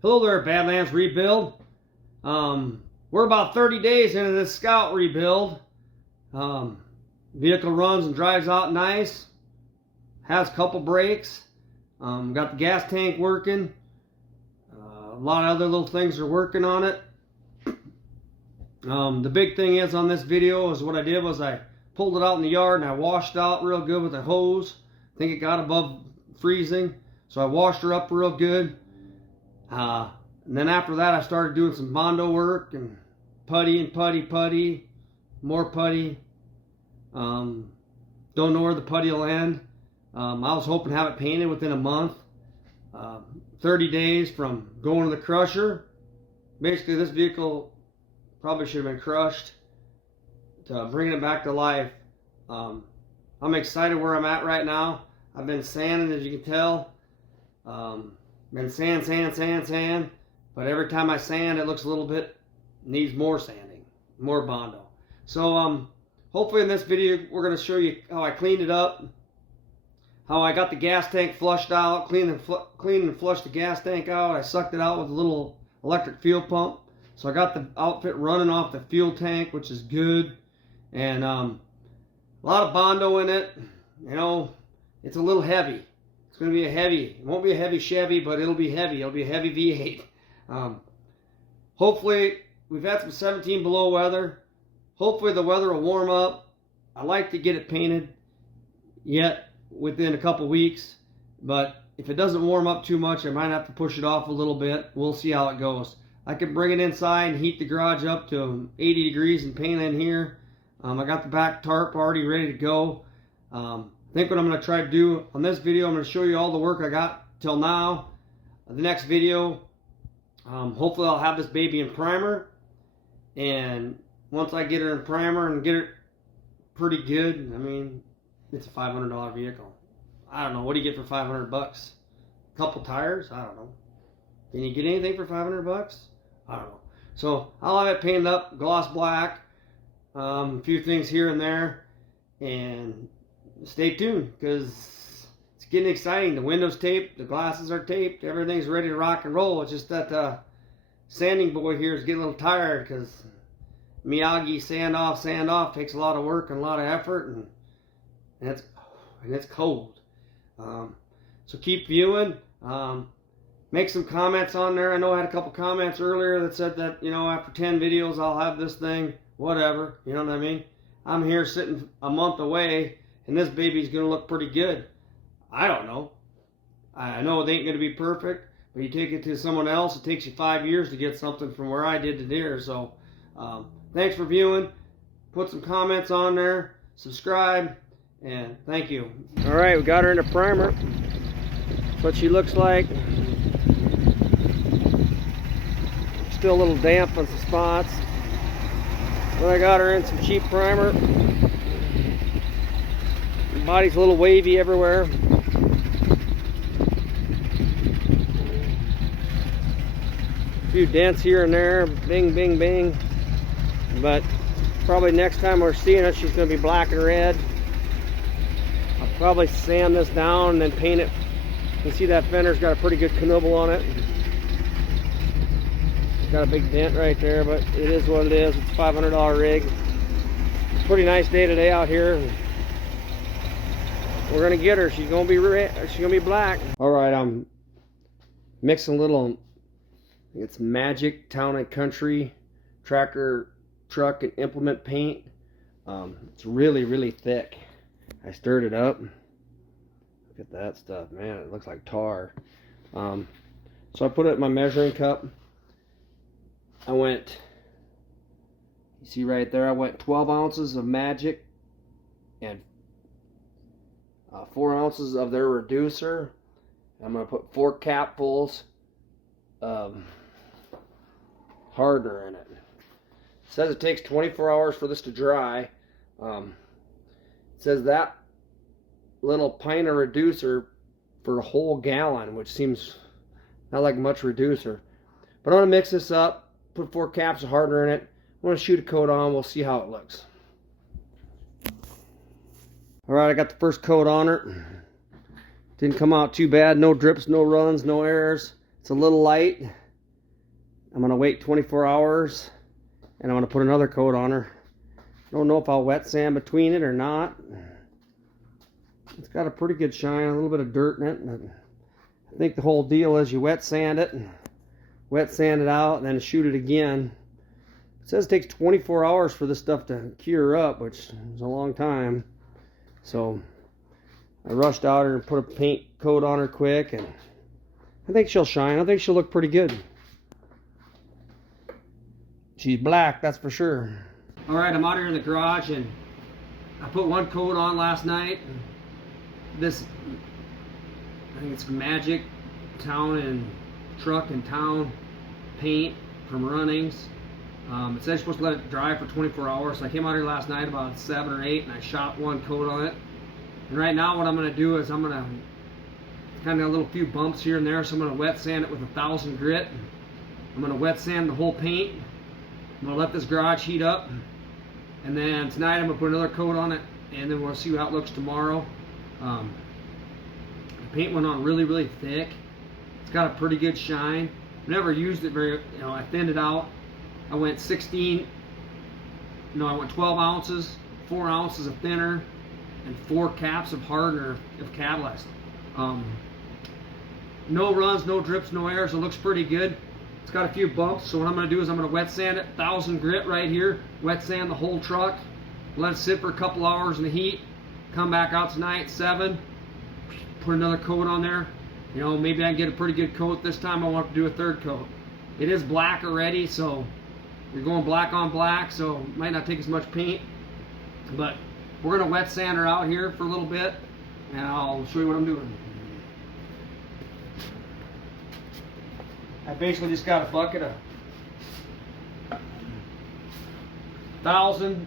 Hello there, Badlands Rebuild. We're about 30 days into this Scout rebuild. Vehicle runs and drives out nice. Has a couple brakes. Got the gas tank working. A lot of other little things are working on it. The big thing is on this video is what I did was I pulled it out in the yard and I washed out real good with a hose. I think it got above freezing, so I washed her up real good. And then after that, I started doing some Bondo work and putty and putty, more putty. Don't know where the putty will end. I was hoping to have it painted within a month. 30 days from going to the crusher. Basically, this vehicle probably should have been crushed to bring it back to life. I'm excited where I'm at right now. I've been sanding, as you can tell. Been sand. But every time I sand, it looks a little bit, needs more sanding, more Bondo. So hopefully in this video, we're going to show you how I cleaned it up, how I got the gas tank flushed out, cleaned and flushed the gas tank out. I sucked it out with a little electric fuel pump. So I got the outfit running off the fuel tank, which is good. And a lot of Bondo in it. You know, it's a little heavy. It's going to be a heavy, it won't be a heavy Chevy, but it'll be heavy. It'll be a heavy V8. Hopefully, we've had some 17 below weather. Hopefully the weather will warm up. I like to get it painted yet within a couple weeks, but if it doesn't warm up too much, I might have to push it off a little bit. We'll see how it goes. I can bring it inside and heat the garage up to 80 degrees and paint in here. I got the back tarp already ready to go. I think what I'm going to try to do on this video, I'm going to show you all the work I got till now. The next video, hopefully I'll have this baby in primer, and once I get her in primer and get her pretty good, I mean, it's a $500 vehicle. I don't know, what do you get for 500 bucks? A couple tires? I don't know. Can you get anything for 500 bucks? I don't know. So I'll have it painted up, gloss black, a few things here and there, and stay tuned because it's getting exciting. The windows taped, the glasses are taped, everything's ready to rock and roll. It's just that sanding boy here is getting a little tired because Miyagi sand off takes a lot of work and a lot of effort, and it's cold. So keep viewing. Make some comments on there. I know I had a couple comments earlier that said that, you know, after 10 videos I'll have this thing, whatever, you know what I mean? I'm here sitting a month away and this baby's gonna look pretty good. I don't know. I know it ain't gonna be perfect, but you take it to someone else, it takes you 5 years to get something from where I did to there. So thanks for viewing. Put some comments on there, subscribe, and thank you. All right, we got her in a primer. That's what she looks like. Still a little damp on some spots, but I got her in some cheap primer. The body's a little wavy everywhere. A few dents here and there, bing, bing, bing. But probably next time we're seeing it, she's going to be black and red. I'll probably sand this down and then paint it. You can see that fender's got a pretty good knobble on it. It's got a big dent right there, but it is what it is. It's a $500 rig. It's a pretty nice day today out here. We're gonna get her. She's gonna be red. She's gonna be black. All right, I'm mixing a little. It's Magic Town and Country tractor, truck, and implement paint. It's really thick. I stirred it up. Look at that stuff, man. It looks like tar. So I put it in my measuring cup. I went, you see right there, I went 12 ounces of Magic and 4 ounces of their reducer. I'm going to put 4 capfuls of hardener in it. It says it takes 24 hours for this to dry. It says that little pint of reducer for a whole gallon, which seems not like much reducer. But I'm going to mix this up. Put 4 caps of hardener in it. I'm going to shoot a coat on. We'll see how it looks. Alright, I got the first coat on her. Didn't come out too bad. No drips, no runs, no errors. It's a little light. I'm going to wait 24 hours and I'm going to put another coat on her. I don't know if I'll wet sand between it or not. It's got a pretty good shine, a little bit of dirt in it. But I think the whole deal is you wet sand it, wet sand it out, and then shoot it again. It says it takes 24 hours for this stuff to cure up, which is a long time. So I rushed out her and put a paint coat on her quick, and I think she'll shine. I think she'll look pretty good. She's black, that's for sure. All right, I'm out here in the garage, and I put one coat on last night. This, I think it's Magic Town and Truck and Town paint from Runnings. It says you're supposed to let it dry for 24 hours. So I came out here last night about 7 or 8 and I shot one coat on it. And right now what I'm going to do is I'm going to kind of a little few bumps here and there. So I'm going to wet sand it with 1000 grit. I'm going to wet sand the whole paint. I'm going to let this garage heat up. And then tonight I'm going to put another coat on it. And then we'll see how it looks tomorrow. The paint went on really, really thick. It's got a pretty good shine. I never used it very, I thinned it out. I went 12 ounces, 4 ounces of thinner, and 4 caps of hardener of Catalyst. No runs, no drips, no airs. It looks pretty good. It's got a few bumps, so what I'm going to do is I'm going to wet sand it, 1000 grit right here, wet sand the whole truck, let it sit for a couple hours in the heat, come back out tonight, 7, put another coat on there. Maybe I can get a pretty good coat this time. I want to do a 3rd coat. It is black already, so you're going black on black, so it might not take as much paint. But we're going to wet sand her out here for a little bit, and I'll show you what I'm doing. I basically just got a bucket of 1000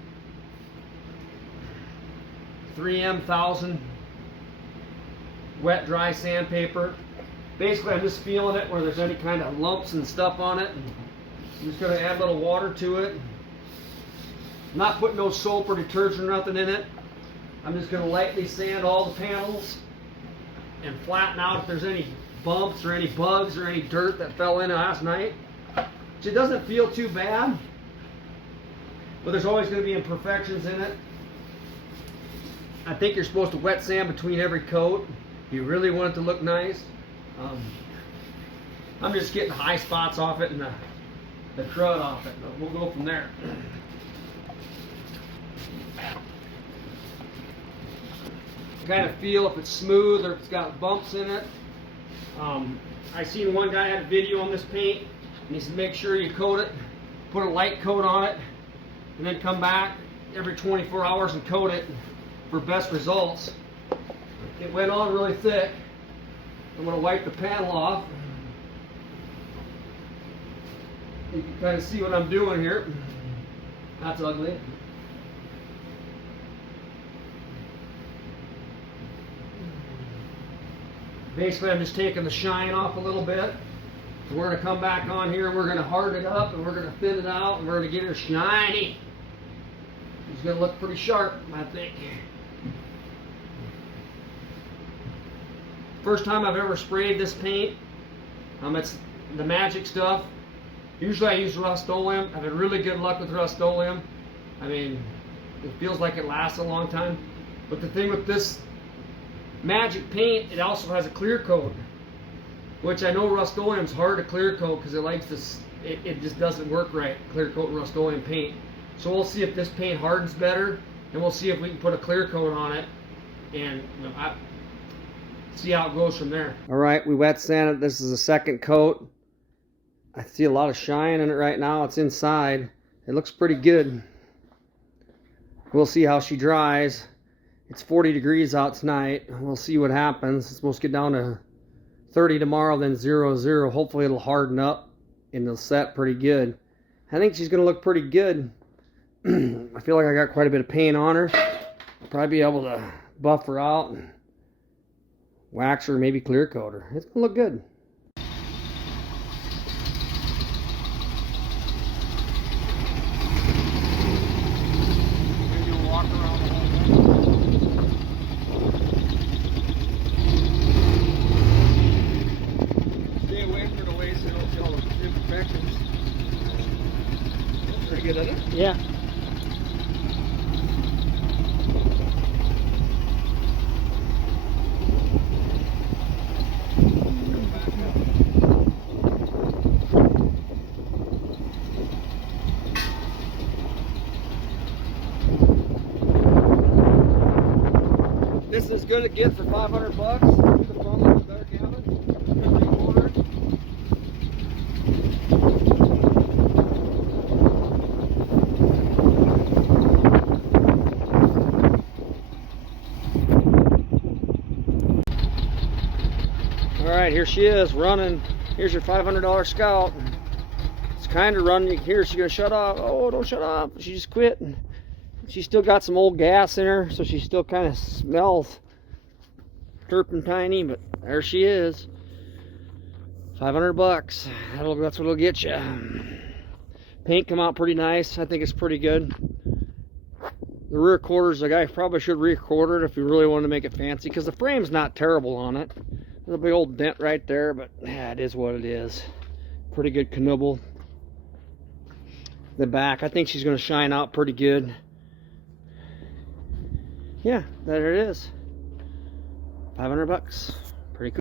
3M 1000 wet dry sandpaper. Basically I'm just feeling it where there's any kind of lumps and stuff on it. I'm just going to add a little water to it. I'm not putting no soap or detergent or nothing in it. I'm just going to lightly sand all the panels and flatten out if there's any bumps or any bugs or any dirt that fell in last night. It doesn't feel too bad, but there's always going to be imperfections in it. I think you're supposed to wet sand between every coat. You really want it to look nice. I'm just getting high spots off it and the crud off it. We'll go from there. Kind of feel if it's smooth or if it's got bumps in it. I seen one guy had a video on this paint, and he said make sure you coat it, put a light coat on it, and then come back every 24 hours and coat it for best results. It went on really thick. I'm going to wipe the panel off. You can kind of see what I'm doing here. That's ugly. Basically, I'm just taking the shine off a little bit. So we're going to come back on here and we're going to harden it up and we're going to thin it out and we're going to get her shiny. It's going to look pretty sharp, I think. First time I've ever sprayed this paint. It's the Magic stuff. Usually I use Rust-Oleum. I've had really good luck with Rust-Oleum. I mean, it feels like it lasts a long time. But the thing with this Magic paint, it also has a clear coat, which I know Rust-Oleum's hard to clear coat because it likes this. It just doesn't work right, clear coat Rust-Oleum paint. So we'll see if this paint hardens better, and we'll see if we can put a clear coat on it, and see how it goes from there. All right, we wet sanded. This is a 2nd coat. I see a lot of shine in it right now. It's inside. It looks pretty good. We'll see how she dries. It's 40 degrees out tonight. We'll see what happens. It's supposed to get down to 30 tomorrow, then 0. Hopefully it'll harden up and it'll set pretty good. I think she's going to look pretty good. I feel like I got quite a bit of paint on her. I'll probably be able to buff her out and wax her, maybe clear coat her. It's going to look good. Stay away from the waste, they don't see all the imperfections. pretty good, doesn't it? Yeah. This is as good as it gets for 500 bucks. The phone with the better cabin. All right, here she is running. Here's your $500 Scout. It's kind of running. You can hear she's gonna shut off. Oh, don't shut off. She just quit. She's still got some old gas in her, so she still kind of smells turpentine, but there she is. 500 bucks. That's what it'll get you. Paint come out pretty nice. I think it's pretty good. The rear quarters, the guy probably should record it if you really want to make it fancy, because the frame's not terrible on it. There's a big old dent right there, but yeah, it is what it is. Pretty good Knubbel. The back, I think she's going to shine out pretty good. Yeah, there it is. 500 bucks. Pretty cool.